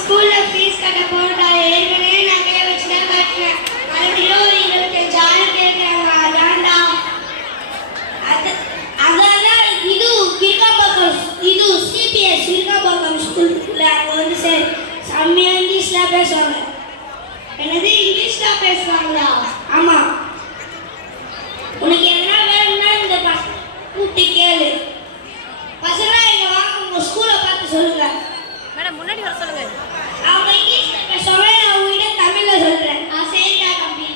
ஸ்கூல்ல ஃபீஸ் கட்ட போறதா ஏற்கனவே நகைய வச்சு தான் கட்டினேன். மறுபடியும் ஒரு 25,000 கேட்கறாங்க. அதான்டா. அதான் இது விருகம்பாக்கம், இது CBS விருகம்பாக்கம் ஸ்கூல்ல அங்க வந்து செம்மையா இங்கிலீஷ்ல பேசுவாங்க. என்னது இங்கிலீஷ்ல பேசுவாங்களா? ஆமா. உனக்கு என்ன வேணும்னா இந்த கூட்டி கேளு. பசங்க இங்க வாங்க, உங்க ஸ்கூலை பார்த்து சொல்லுங்க. மேடம் முன்னாடி வர சொல்லுங்க. அவங்க இங்கிலீஷ்ல பேசுவாங்க, நான் உங்ககிட்ட தமிழ்ல சொல்றேன். சரிடா தம்பி.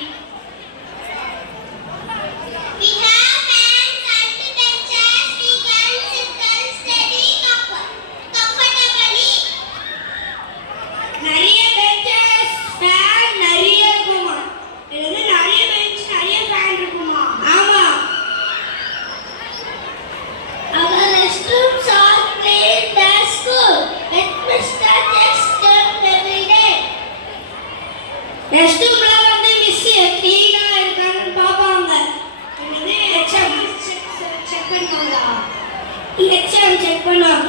We have fans and benches. We can sit and study comfortably. நிறைய benches, fan நிறைய இருக்குமா? இது நிறைய bench, நிறைய fan இருக்குமா? ஆமா. Our restrooms are clean at school. Mr. checks them every day. ரெஸ்ட்ரூம்ல வந்து மிஸ் க்ளீனா இருக்கான்னு பாப்பாங்க. என்னது HM செக் பண்ணுவாங்களா? HM செக் பண்ணுவாங்க.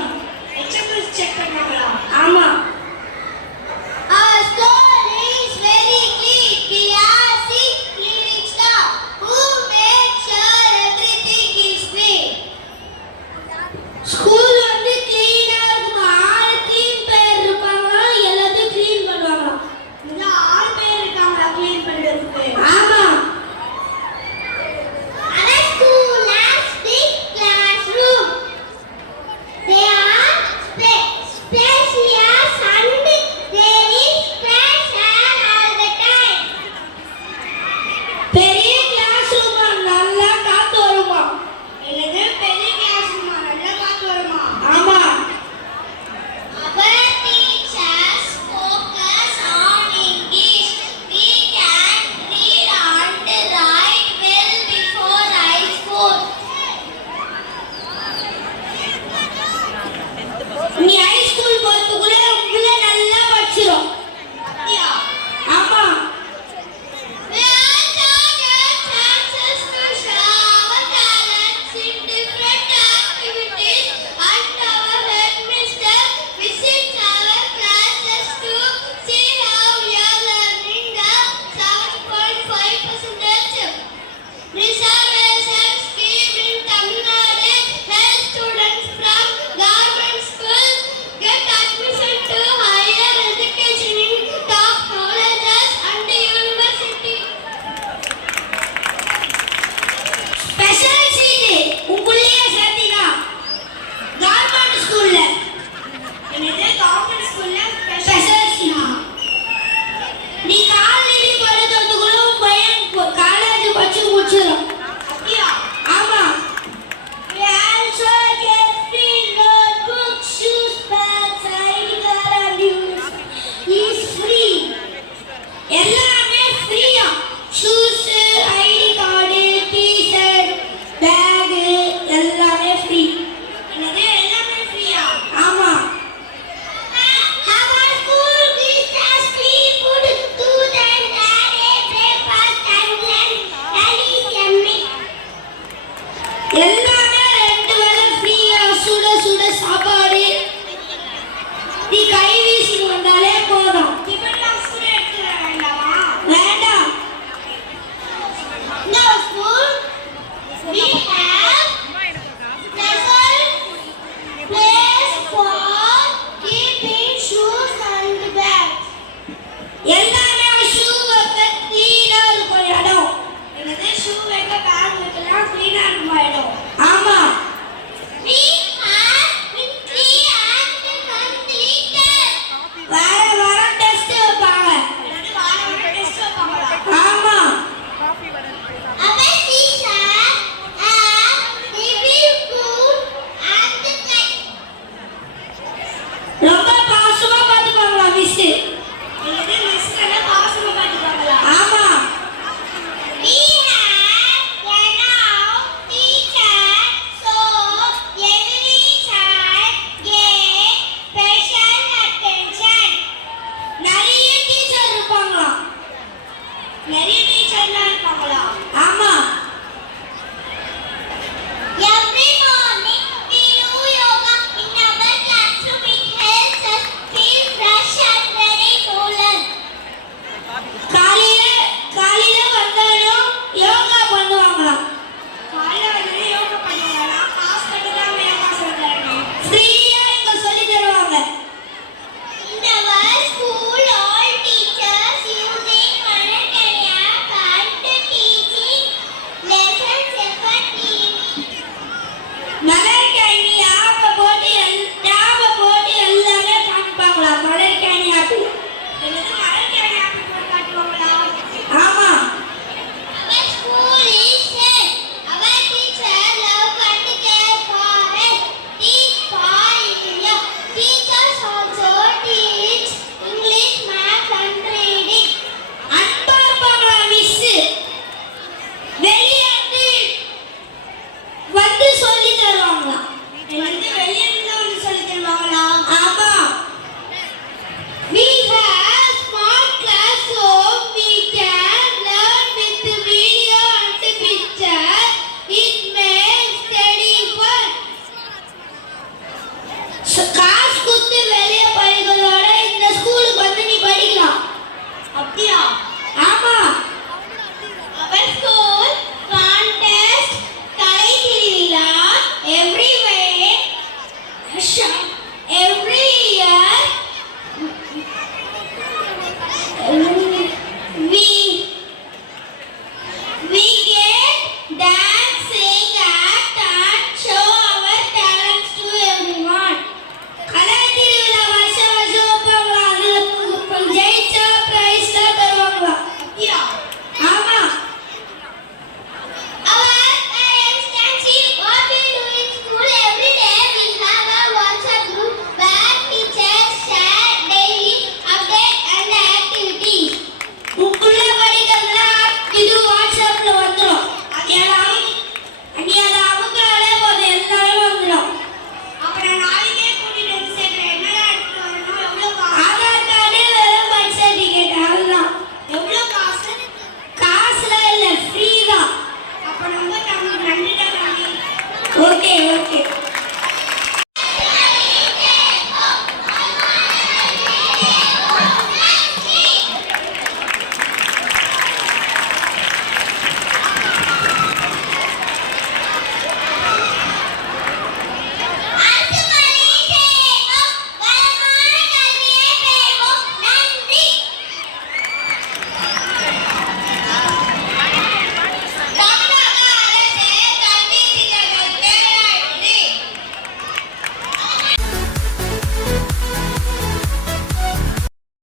HM செக் பண்ணுவாங்களா? ஆமா. Our school is very clean. We are 6 cleaning staff who make sure everything is clean. School வந்து க்ளீனா இருக்குமா? 6 க்ளீன் பேர் இருப்பாங்க, எல்லாத்தையும் க்ளீன் பண்ணுவாங்க. இந்த 6 பேர் இருக்காங்க க்ளீன் பண்றதுக்கு. ஆமா. Our school has big classroom. They are spacious and there is fresh காசு கொடுத்து வெளியே படிக்கிறதோட இந்த ஸ்கூலுக்கு வந்து நீ படிக்கலாம். அப்படியா? ஆமா. அவர் ஸ்கூல் கான்டெஸ்ட், கலை திருவிழா, எவ்ரிவே, ஷாப்